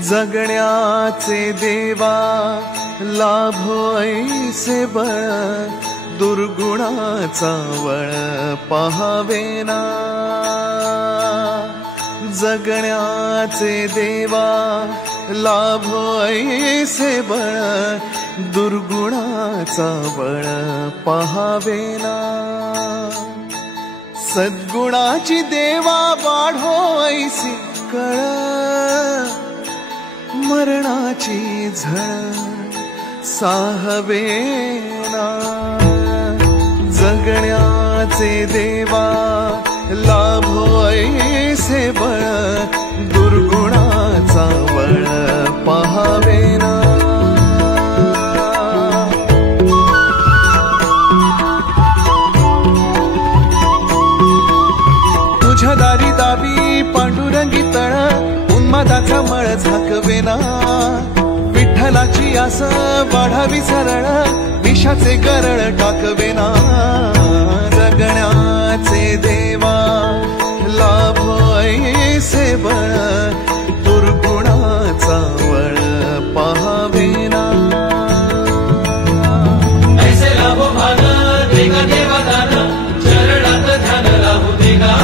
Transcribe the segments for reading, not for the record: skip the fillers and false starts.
जगण्याचे देवा लाभो ऐसे बळ, दुर्गुणाचा वळ पहावेना। जगण्याचे देवा लाभो ऐसे बळ, दुर्गुणाचा बळ पहावेना। सद्गुणाची देवा वाढो ऐसी कळ, मरणाची झळ साहवेना। जगण्याचे देवा लाभो ऐसे बळ, दुर्गुणाचा बळ पहावेना। तुझ्या दारी दावी पांडुरंगी तळ, उन्मादाचा मळ झाकवेना। विठ्ठलाची आस वाढावी सरळ, विषाचे गरळ टाकवेना। जगण्याचे देवा लाभो ऐसे बळ, दुर्गुणाचा बळ पहावेना। ऐसे लाभो भान देगा देवा दान, चरणात ध्यान लाभू देगा।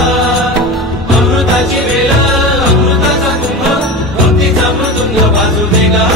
अमृताची वेळ अमृताचा कुंभ, भक्तीचा मृदुंग वाजू देगा।